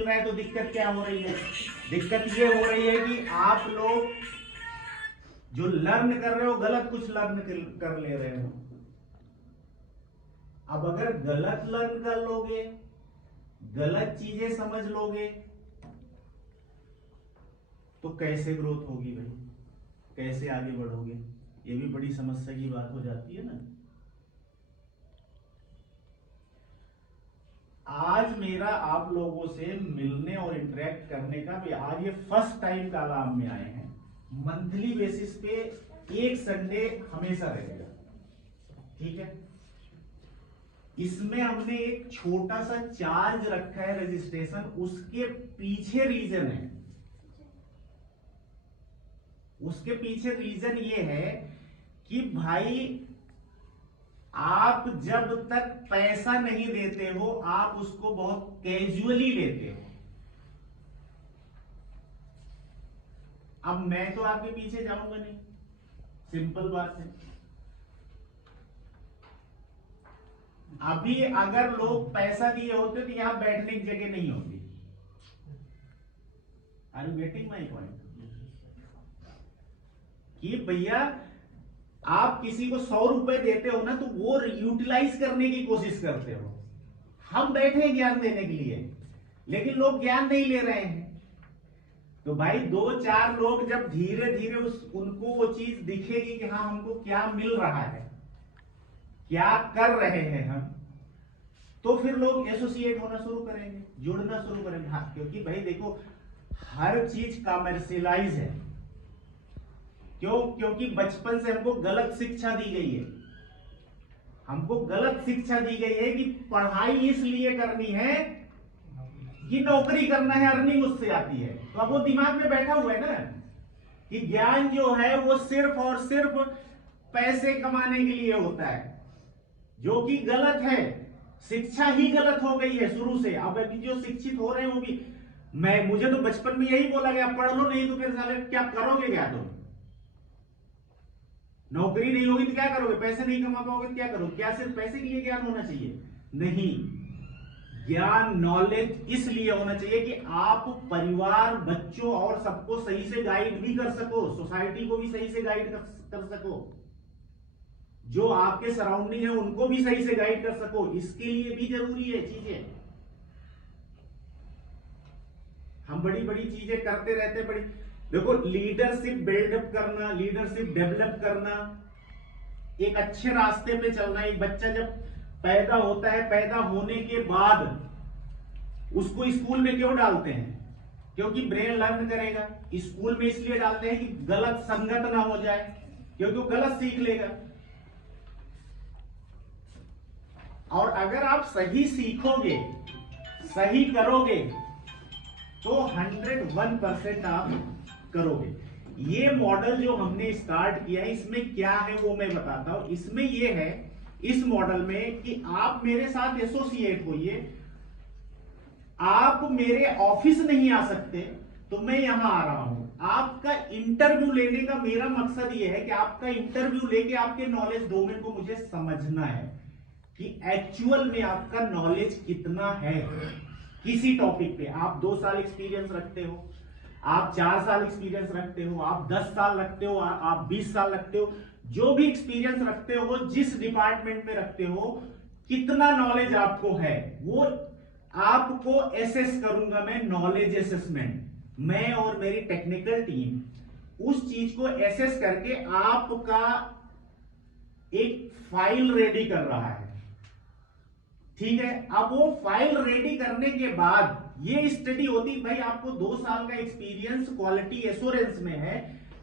रहा है तो दिक्कत क्या हो रही है? दिक्कत ये हो रही है कि आप लोग जो लर्न कर रहे हो गलत कुछ लर्न कर ले रहे हो। अब अगर गलत लर्न कर लोगे, गलत चीजें समझ लोगे तो कैसे ग्रोथ होगी भाई? कैसे आगे बढ़ोगे? ये भी बड़ी समस्या की बात हो जाती है ना। आज मेरा आप लोगों से मिलने और इंटरेक्ट करने का भी आज ये फर्स्ट टाइम तालाब में आए हैं। मंथली बेसिस पे एक संडे हमेशा रहेगा, ठीक है? इसमें हमने एक छोटा सा चार्ज रखा है रजिस्ट्रेशन, उसके पीछे रीजन है। उसके पीछे रीजन ये है कि भाई आप जब तक पैसा नहीं देते हो आप उसको बहुत कैजुअली लेते हो। अब मैं तो आपके पीछे जाऊंगा नहीं, सिंपल बात है। अभी अगर लोग पैसा दिए होते तो यहां बैठने की जगह नहीं होती। Are you getting my point? कि भैया आप किसी को 100 रुपए देते हो ना तो वो यूटिलाइज करने की कोशिश करते हो। हम बैठे हैं ज्ञान देने के लिए, लेकिन लोग ज्ञान नहीं ले रहे हैं। तो भाई 2-4 लोग जब धीरे धीरे उनको वो चीज दिखेगी कि हाँ हमको क्या मिल रहा है, क्या कर रहे हैं हम, तो फिर लोग एसोसिएट होना शुरू करेंगे, जुड़ना शुरू करेंगे। हाँ, क्योंकि भाई देखो हर चीज कमर्शियलाइज है। क्यों? क्योंकि बचपन से हमको गलत शिक्षा दी गई है। हमको गलत शिक्षा दी गई है कि पढ़ाई इसलिए करनी है कि नौकरी करना है, अर्निंग उससे आती है। तो अब वो दिमाग में बैठा हुआ है ना कि ज्ञान जो है वो सिर्फ और सिर्फ पैसे कमाने के लिए होता है, जो कि गलत है। शिक्षा ही गलत हो गई है शुरू से। अब अभी जो शिक्षित हो रहे हैं वो भी, मुझे तो बचपन में यही बोला गया पढ़ लो, नहीं तो फिर साले क्या करोगे? क्या तुम नौकरी नहीं होगी तो क्या करोगे? पैसे नहीं कमा पाओगे तो क्या करोगे? क्या सिर्फ पैसे के लिए ज्ञान होना चाहिए? नहीं, ज्ञान नॉलेज इसलिए होना चाहिए कि आप परिवार, बच्चों और सबको सही से गाइड भी कर सको, सोसाइटी को भी सही से गाइड कर सको, जो आपके सराउंडिंग है उनको भी सही से गाइड कर सको। इसके लिए भी जरूरी है चीजें। हम बड़ी बड़ी चीजें करते रहते, बड़ी देखो लीडरशिप बिल्डअप करना, लीडरशिप डेवलप करना, एक अच्छे रास्ते पे चलना। एक बच्चा जब पैदा होता है, पैदा होने के बाद उसको स्कूल में क्यों डालते हैं? क्योंकि ब्रेन लर्न करेगा। स्कूल में इसलिए डालते हैं कि गलत संगत ना हो जाए, क्योंकि वो गलत सीख लेगा। और अगर आप सही सीखोगे, सही करोगे तो 101% आप करोगे। ये मॉडल जो हमने स्टार्ट किया है, इसमें क्या है वो मैं बताता हूं। इसमें ये है, इस मॉडल में, कि आप मेरे साथ एसोसिएट होइए। आप मेरे ऑफिस नहीं आ सकते तो मैं यहां आ रहा हूं। आपका इंटरव्यू लेने का मेरा मकसद ये है कि आपका इंटरव्यू लेके आपके नॉलेज डोमेन को मुझे समझना है कि एक्चुअल में आपका नॉलेज कितना है किसी टॉपिक पे। आप 2 साल एक्सपीरियंस रखते हो, आप 4 साल एक्सपीरियंस रखते हो, आप 10 साल रखते हो, आप 20 साल रखते हो, जो भी एक्सपीरियंस रखते हो, जिस डिपार्टमेंट में रखते हो, कितना नॉलेज आपको है वो आपको एसेस करूंगा मैं। नॉलेज असेसमेंट, मैं और मेरी टेक्निकल टीम उस चीज को एसेस करके आपका एक फाइल रेडी कर रहा है, ठीक है? अब वो फाइल रेडी करने के बाद ये स्टडी होती, भाई आपको 2 साल का एक्सपीरियंस क्वालिटी एश्योरेंस में है,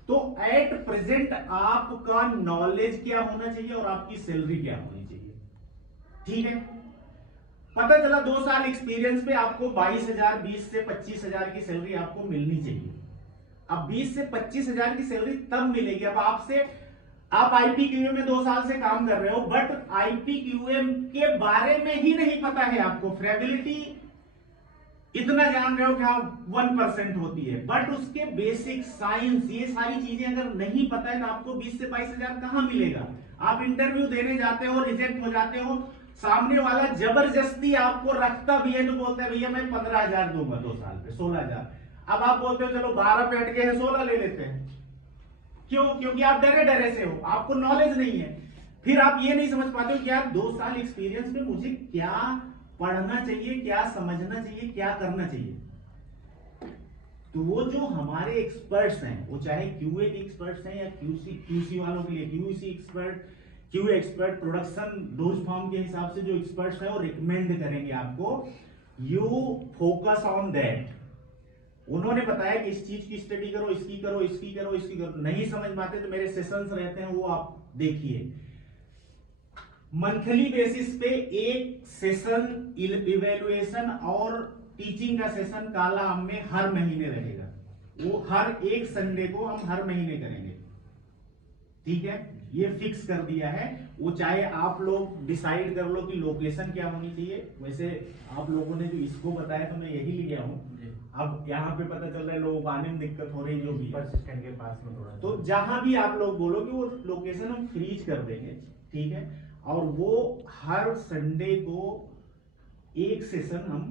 तो एट प्रेजेंट आपका नॉलेज क्या होना चाहिए और आपकी सैलरी क्या होनी चाहिए, ठीक है? पता चला 2 साल एक्सपीरियंस पे आपको 22,000, 20 से 25,000 की सैलरी आपको मिलनी चाहिए। अब 20 से 25,000 की सैलरी तब मिलेगी, अब आप आईपीक्यूएम में 2 साल से काम कर रहे हो, बट आईपीक्यूएम के बारे में ही नहीं पता है आपको। फ्रेबिलिटी इतना जान रहे हो कि हाँ 1% होती है, बट उसके बेसिक साइंस, ये सारी चीजें अगर नहीं पता है तो आपको 20 से 22,000 कहां मिलेगा? आप इंटरव्यू देने जाते हो, रिजेक्ट हो जाते हो, सामने वाला जबरदस्ती आपको रखता भी है तो बोलता है भैया मैं 15,000 दूंगा 2 साल पे 16,000। अब आप बोलते हो चलो 12 पे अटके हैं 16 ले लेते हैं। क्यों? क्योंकि आप डरे डरे से हो, आपको नॉलेज नहीं है। फिर आप ये नहीं समझ पाते हो कि यार 2 साल एक्सपीरियंस में मुझे क्या पढ़ना चाहिए, क्या समझना चाहिए, क्या करना चाहिए। तो वो जो हमारे एक्सपर्ट्स हैं, वो चाहे क्यूए के एक्सपर्ट्स हैं या क्यूसी वालों के लिए QC expert, Q expert, production dose form के हिसाब से जो एक्सपर्ट्स हैं वो रिकमेंड करेंगे आपको, यू फोकस ऑन दैट। उन्होंने बताया कि इस चीज की स्टडी करो, इसकी करो, इसकी करो, इसकी करो। नहीं समझ पाते तो मेरे सेशंस रहते हैं, वो आप देखिए। मंथली बेसिस पे एक सेशन इवेल्युएशन और टीचिंग का सेशन काला आम में हर महीने रहेगा। वो हर एक संडे को हम हर महीने करेंगे, ठीक है, ये फिक्स कर दिया है। वो चाहे आप लोग डिसाइड कर लो कि लोकेशन क्या होनी चाहिए। वैसे आप लोगों ने जो इसको बताया तो मैं यही लिया हूँ। अब यहाँ पे पता चल रहा है लोगों को आने में दिक्कत हो रही, जो भी स्टैंड के पास में थोड़ा, तो जहां भी आप लोग बोलोगे वो लोकेशन हम फ्रीज कर देंगे, ठीक है। और वो हर संडे को एक सेशन हम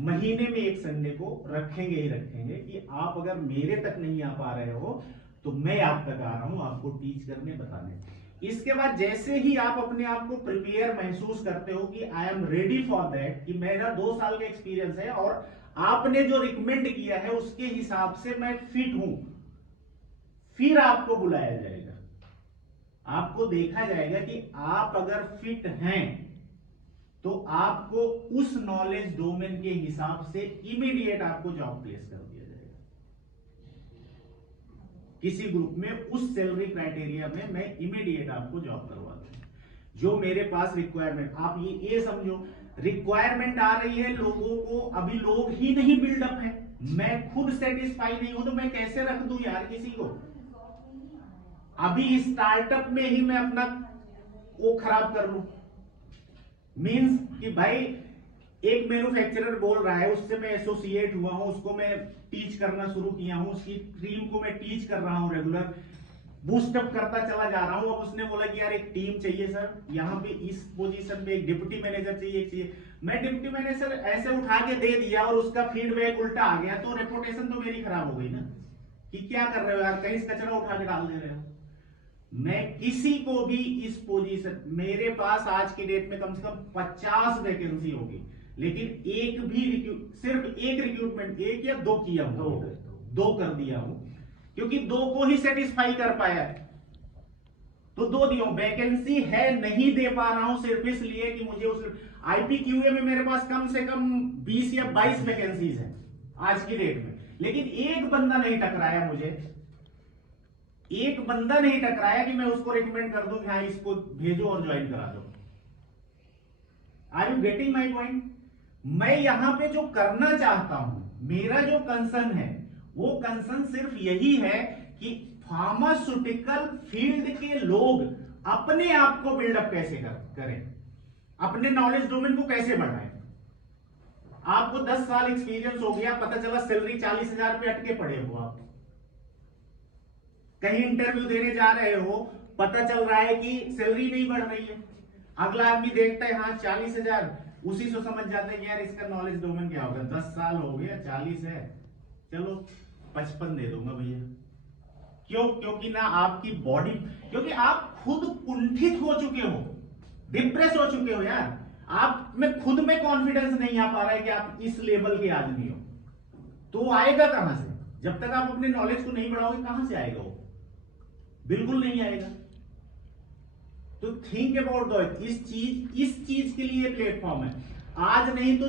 महीने में एक संडे को रखेंगे ही रखेंगे कि आप अगर मेरे तक नहीं आ पा रहे हो तो मैं आप तक आ रहा हूं आपको टीच करने, बताने। इसके बाद जैसे ही आप अपने आप को प्रिपेयर महसूस करते हो कि I am ready for that, कि मेरा 2 साल का एक्सपीरियंस है और आपने जो रिकमेंड किया है उसके हिसाब से मैं फिट हूं, फिर आपको बुलाया जाएगा। आपको देखा जाएगा कि आप अगर फिट हैं तो आपको उस नॉलेज डोमेन के हिसाब से इमीडिएट आपको जॉब प्लेस कर दिया जाएगा किसी ग्रुप में, उस सैलरी क्राइटेरिया में मैं इमीडिएट आपको जॉब करवा दूं। जो मेरे पास रिक्वायरमेंट, आप ये समझो रिक्वायरमेंट आ रही है लोगों को, अभी लोग ही नहीं बिल्डअप है, मैं खुद सेटिस्फाई नहीं हूं तो मैं कैसे रख दूं यार किसी को। अभी स्टार्टअप में ही मैं अपना वो खराब कर लूं, मींस कि भाई एक मैन्युफैक्चरर बोल रहा है, उससे मैं एसोसिएट हुआ हूं, उसको मैं टीच करना शुरू किया हूं, उसकी टीम को मैं टीच कर रहा हूं, रेगुलर बूस्टअप करता चला जा रहा हूं। अब उसने बोला कि यार एक टीम चाहिए सर, यहाँ पे इस पोजीशन पे एक डिप्टी मैनेजर चाहिए। मैं डिप्टी मैनेजर ऐसे उठा के दे दिया और उसका फीडबैक उल्टा आ गया, तो रेपुटेशन तो मेरी खराब हो गई ना, कि क्या कर रहे हो यार, कहीं कचरा उठा के डाल दे रहे हो। मैं किसी को भी इस पोजीशन, मेरे पास आज के डेट में कम से कम 50 वैकेंसी होगी, लेकिन एक भी सिर्फ एक रिक्रूटमेंट, एक या 2 किया हूं, 2 कर दिया हूं, क्योंकि 2 को ही सेटिस्फाई कर पाया, तो 2 दिया। वैकेंसी है नहीं दे पा रहा हूं सिर्फ इसलिए कि मुझे उस आईपीक्यूए में मेरे पास कम से कम 20 या 22 वैकेंसीज है आज की डेट में, लेकिन एक बंदा नहीं टकराया मुझे, एक बंदा नहीं टकराया कि मैं उसको रिकमेंड कर दूं कि हाँ इसको भेजो और ज्वाइन करा दो। Are you getting my point? मैं यहां पे जो करना चाहता हूं, मेरा जो कंसर्न है, वो कंसर्न सिर्फ यही है कि फार्मास्यूटिकल फील्ड के लोग अपने आप को बिल्डअप कैसे करें, अपने नॉलेज डोमेन को कैसे बढ़ाएं। आपको 10 साल एक्सपीरियंस हो गया, पता चला सैलरी 40,000 पे अटके पड़े हो, आप कहीं इंटरव्यू देने जा रहे हो, पता चल रहा है कि सैलरी नहीं बढ़ रही है, अगला आदमी देखता है हाँ 40,000, उसी से समझ जाता है कि यार इसका नॉलेज डोमेन क्या होगा, 10 साल हो गया, 40 है, चलो 55 दे दूंगा भैया। क्यों? क्योंकि ना आपकी बॉडी, क्योंकि आप खुद कुंठित हो चुके हो, डिप्रेस हो चुके हो यार, आप में खुद में कॉन्फिडेंस नहीं आ पा रहा है कि आप इस लेवल के आदमी हो, तो आएगा कहां से? जब तक आप अपने नॉलेज को नहीं बढ़ाओगे कहां से आएगा वो? बिल्कुल नहीं आएगा। तो थिंक अबाउट दैट, इस चीज के लिए प्लेटफॉर्म है। आज नहीं तो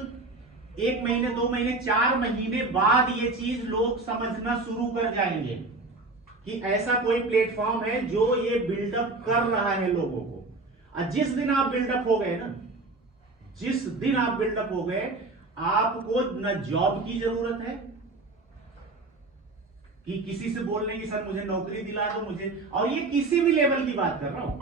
1 महीने, 2 महीने, 4 महीने बाद ये चीज लोग समझना शुरू कर जाएंगे कि ऐसा कोई प्लेटफॉर्म है जो ये बिल्डअप कर रहा है लोगों को। और जिस दिन आप बिल्डअप हो गए ना, जिस दिन आप बिल्डअप हो गए, आपको न जॉब की जरूरत है कि किसी से बोलने की सर मुझे नौकरी दिला दो मुझे, और ये किसी भी लेवल की बात कर रहा हूं।